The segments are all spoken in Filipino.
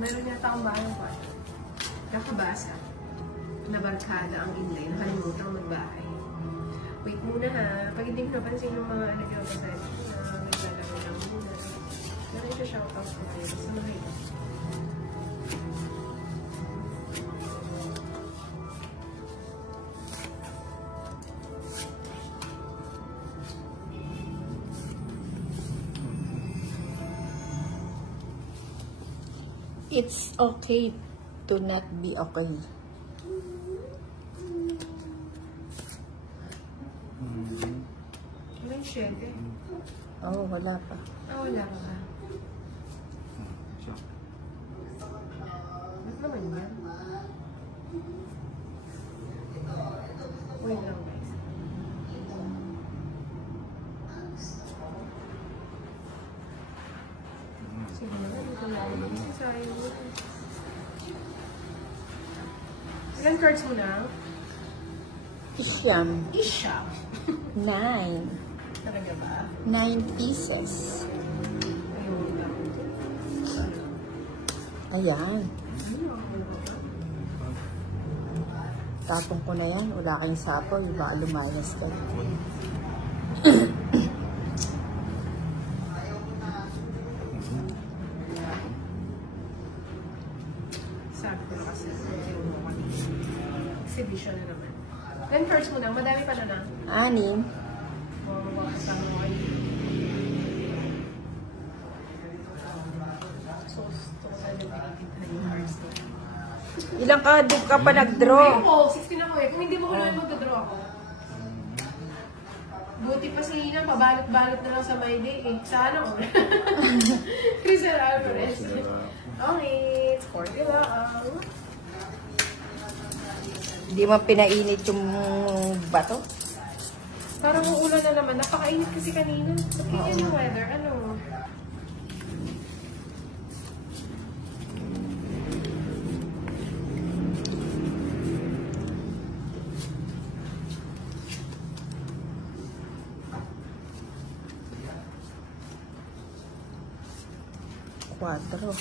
Meron yata akong bahay ng kwarto. Nakabasa. Nabarkada ang inlay. Nakalimutan magbahay. Wait muna ha. Pag hindi ko napansin yung mga nag-i-pasensya na naglalaro lang muna. Meron siya shoutout ko kayo. Basta mga ito. It's okay to not be okay. May 7. Oh, wala pa. Ah, wala ka. Ba't naman yan? Wait lang guys. Sige na, dito lang. Sayang mo. Ilan cards mo na? Isyam. Isha. 9. Talaga ba? 9 pieces. Ayun lang. Ayan. Tapong ko na yan. Wala kayong sapo. Baka lumayas ka. Sabi ko na kasi. Exhibition na naman. Ilan cards mo na? Madami pa na na. 6. Ilang ka pa nag-draw? Ako, 16 ako eh. Kung hindi mo ko naman mag-draw ako. Buti pa si Ina, pabalot-balot na lang sa my day eh. Sana ko. Crisel Alvarez. Okay, it's 40 lang. Hindi mo pinainit yung bato? Parang uulan na naman. Napakainit kasi kanina. Sa tingin yung weather, ano? Quadro.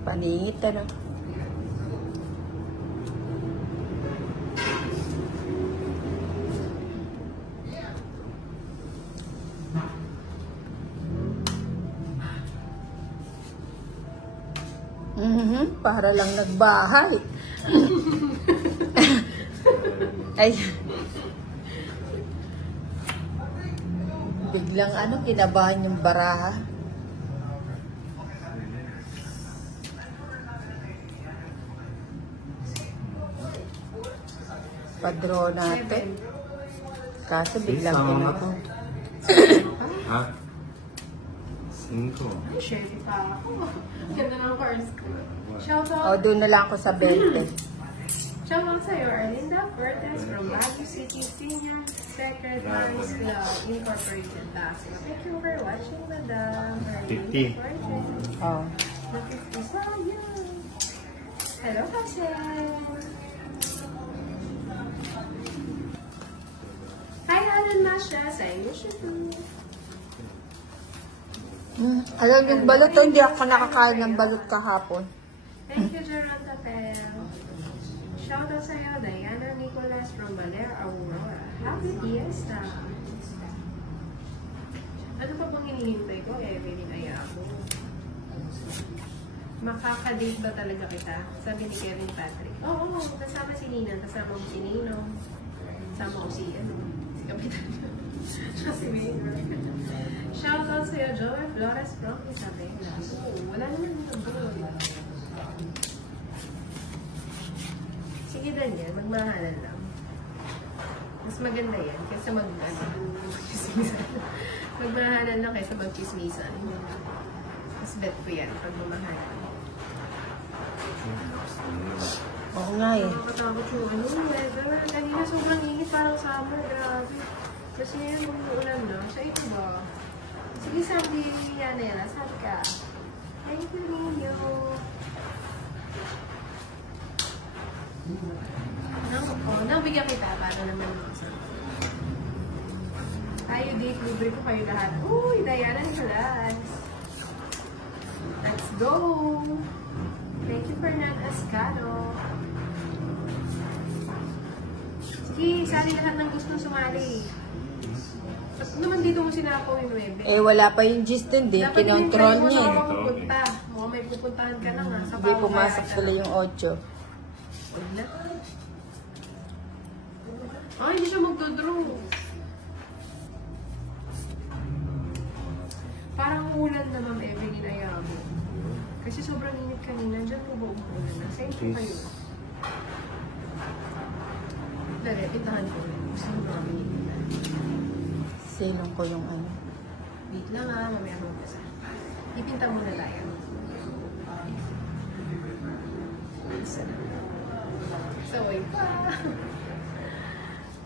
Paningit na. Para lang nagbahay. Ay. Biglang kinabahan yung baraha. Padro natin. Kaso biglang kinabahan. Ha? 5. Share pa ako. Ganda ng cards ko. Shoutout. O, doon na lang ako sa 20. Shoutout sa'yo, Arlinda Cortez from Baguio City Senior Second Lions Club Incorporated Taxi. Thank you for watching, Madam. 50. Oh. The 50 sayang. Hello, Hazel. Hi, Alan Masha. Sa inyo siya po. Alam yung balot, hindi ako nakakain ng balot kahapon. Thank you, Jerome Tapel. Shoutout sa'yo, Diana Nicolas from Valera, Aurora. Happy Fiesta! Ano pa bang hinihintay ko? Evelyn Ayabo. Makakadate ba talaga kita? Sabi ni Kevin Patrick. Oo, kasama si Nina, kasama ko si Nino. Kasama ko si Kapitan. Siya si Mayor. Shoutout sa'yo, Joey Flores from Isabela. Wala naman dito doon. Sige Daniel, magmahalan lang. Mas maganda yan kaysa mag-chismisan. Magmahalan lang kaysa mag-chismisan. Mas bet ko yan pag mamahalan. Oo nga eh. Nakatakot yung weather. Kanina sobrang init, parang summer. Grabe. Kasi ngayon umuulan na. Sa ito ba? Sige, sabi Yanela. Sabi ka. Thank you, Nino. Nabigyan kita para naman tayo date, libre ko kayo lahat. Uy, Diana Nicolas. Let's go! Thank you, Fernand Ascado. Sige, sali lahat ng gusto sumali. Ba't naman dito mo sinapaw yung 9? Eh, wala pa yung gist din. Di, kinontrol niya eh. Pupunta. Mukhang may pupuntahan ka na nga. Hindi pumasok pala yung 8. Huwag na. Ay, hindi siya magdodraw. Parang ulan na, Ma'am Evelyn Ayabo. Kasi sobrang init kanina. Diyan po ba umuulan na? Same po kayo. Dali, pintahan ko rin. Gusto mo kami initan. Silong ko yung ano. Wait lang ha, mamaya mo basa. Ipinta mo na tayo. Isa na. Saway pa.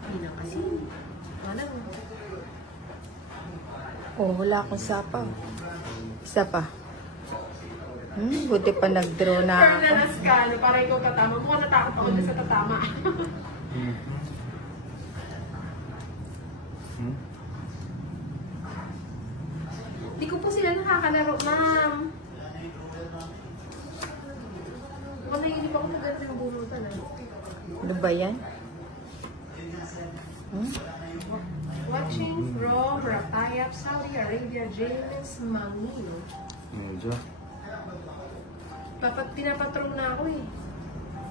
Hindi na kasi. Wala mo. Oh, wala akong sapa. Isa pa. Buti pa nag-draw na ako. Fernand Ascano, para ikaw tatama. Mukhang natakot ako na sa tatama. Hindi ko po sila nakakalaro, ma'am. Mukhang naiinip ako maganda yung bunutan. Ano ba yan? Watching from Rapayap, Saudi Arabia, James Mangino. Medyo. Pinapatrong na ako eh.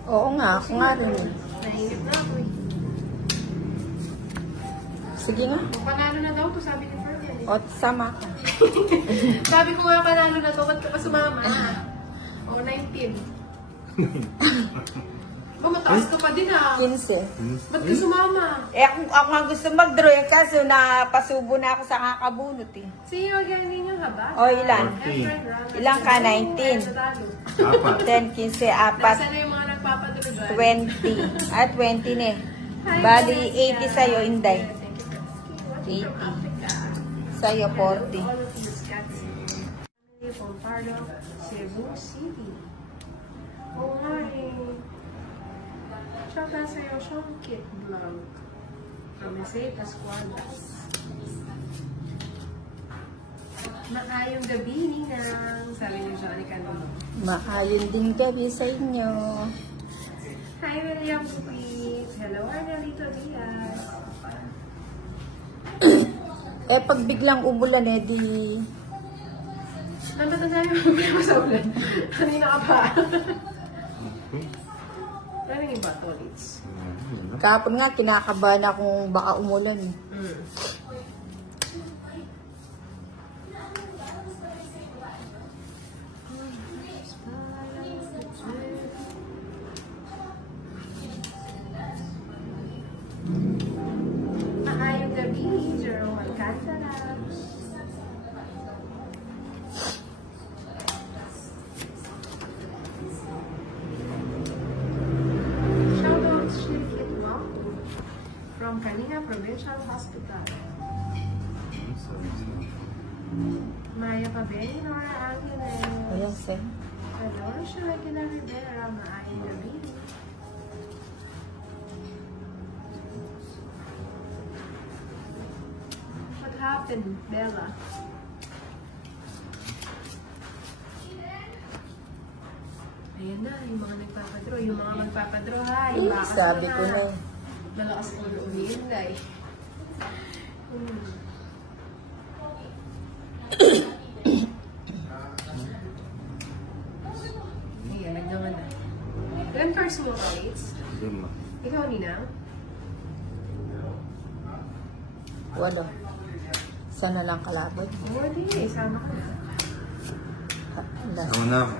Oo nga, ako nga rin eh. Nainip na ako eh. Sige nga. O, panalo na daw to, sabi ni Ferdian eh. O, sama ka. Sabi ko nga panalo na to, ba't ka pa sumama? O, 19. Mataas ka pa din ah. 15. Ba't ka sumama? Eh, ako nga gusto mag-draw eh, kaso napasubo na ako sa kakabunot eh. Sino ganin yung haba? O, ilan? Ilan ka? 19. 10, 15, 4, Nasaan na yung mga nagpapadalo dyan? 20. Ah, 20 na eh. Bali, 80 sa'yo, Inday. 80. Sa'yo, 40. From Parlo, Cebu City. Oo nga eh. Tsaka sa'yo, Sean Kit Vlog. From Mesetas, Cuadras. Maayong gabi, Ninang. Sabi ni Johnny Canolo. Maayon din gabi sa inyo. Hi, William Pupit. Hello, Arnalito Diaz. Eh, pag biglang umulan eh, di... Ano ba tayo problema sa ulan? Kanina ka pa. Ano yung iba, Tolits? Kahapon nga, kinakabahan akong baka umulan. Maayong gabi, Jerome Alcantara. Shoutout Shirkit Wako from Canina Provincial Hospital. Maya Pabeni, Nora Angeles. Ayan, sir. Hello, Shirkina Rivera. Maayong gabi. What happened, Bella? Ayan na, yung mga nagpapadraw. Yung mga magpapadraw ha. Yung Eh, bakas sabi na. ko na eh. Malakas ko na umiinday. Ayan, nagnaman na. Ilan first mo, Kates? Lima. Ikaw, Ninang? 8. Sana lang kalabot. Oo, di. Sama ka na. Last. Sama na ako.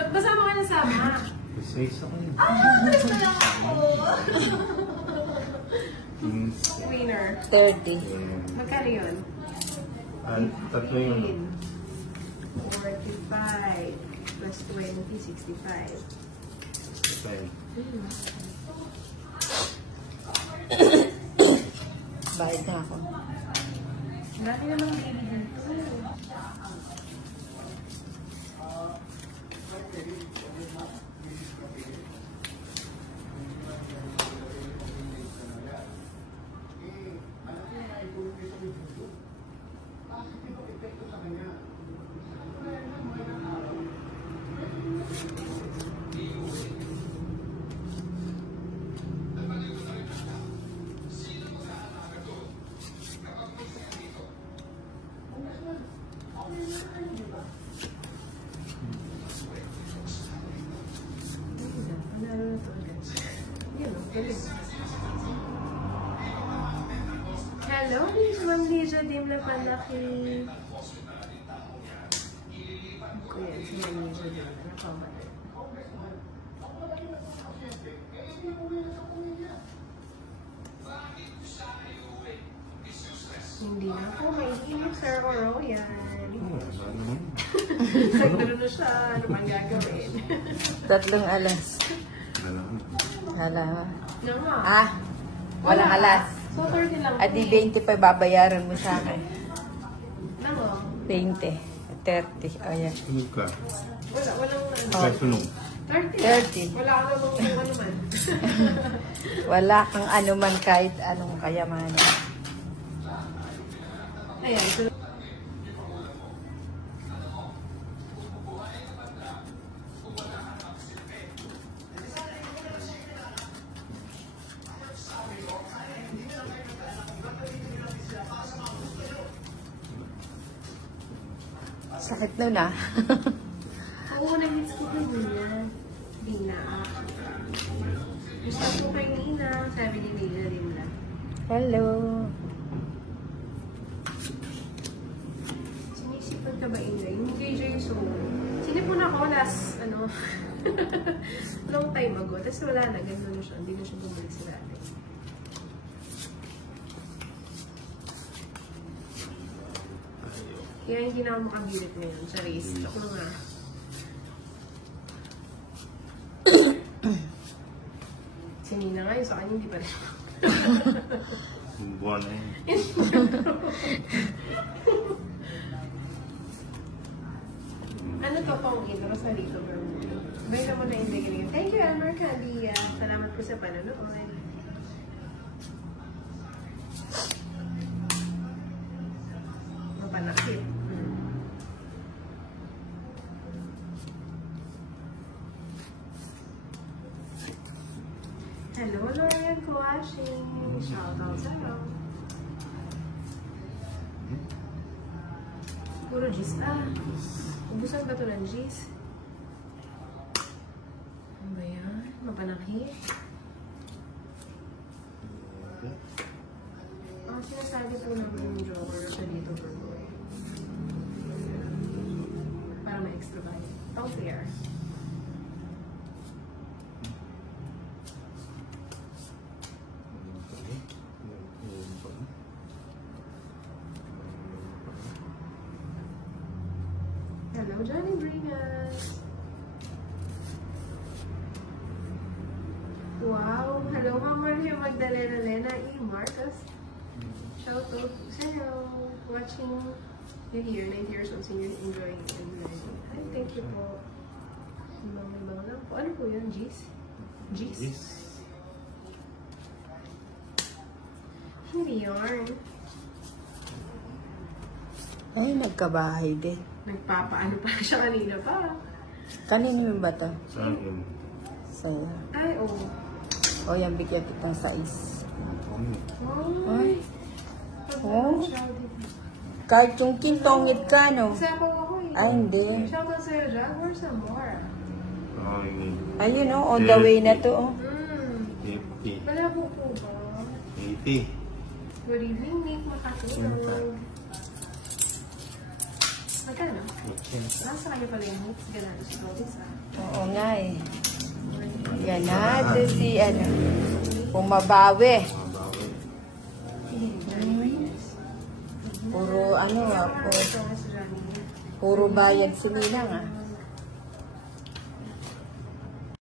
Ba't ba sama ka na sama? Isa ako yun. Gusto lang ako. 15. Winner. 30. Magkano yun? Tatlo yun. 45 plus 20, 65. Okay. Bayad na ako. Dami namang baby dito. Hello, Ma'am Liza Dim na panaki. Kuya, si Ma'am Liza Dim na nakaman. Hindi na po, may iinip Sir Oro yan. Nagdalo na siya, ano bang gagawin? 3 alas. Hala. No, ma. Ah, walang alas. So, 30 lang. At di 25 babayaran mo sa akin. Namo. 20. 30. O yan. Sunod ka. Walang Kaya sunog. 30. 30. Wala ka namang kung ano man. Wala kang ano man kahit anong kayamanan. Ayan. So, Sakit nun ah. oo, nag-hits ko kay Nina. Dina. Gusto ko kay Nina. Sabi ni Nina rin na. Hello. Sinisipan ka ba, Ingay? Yung kay Jason. Sinipon ako last, long time ago. Tapos wala na, gano'n na siya. Hindi na siya bumalik sa dati. Kaya hindi na ako makabilit ngayon sa race. Ako na nga. Si Nina nga, yung sa kanya hindi pa rin. Buwan na yun. Ano to pong intro sa dito, bro? Bay naman na hindi ganyan. Thank you, Elmer Candia. Salamat po sa panonood. Mapanakit. Hello, Lorian Kuwashi. Shoutout sa iyo. Puro G's. Ubusan ba ito ng G's? Ano ba yan? Mapanakit? Sinasabi po namin yung drawer sa dito for boy. Para may extra bite. Pang fair. Hello, Johnny Bringas. Wow. Hello, Ma'am Maria Magdalena Lena E. Marcos. Shout out sa inyo. Watching you here. 90 years old senior enjoying and learning. Hi, thank you po. Ibang lang po. Ano po yan? G's? G's? Hindi yarn. Ay, nagkabahay din. Nagpapaano pa siya kanina pa. Kanino yung bata? Sa akin. Sa'yo. Ay, oh. O yan, bigyan kitang sais. Ay. Oh. Kahit yung kintongit ka, no? Sabaw ako eh. Ay, hindi. Shoutout sa'yo dyan. Where's some more? Ayun oh, on the way na to oh. 80. Malabo po ba? 80. Good evening, Nick. Makatulog. Magkano? 80. Nasa kanya pala yung hits. Ganado si Lovis, ha? Oo nga eh. Ganado si ano. Pumabawi. Mabawi. Puro ano ah, puro bayad si Ninang ah.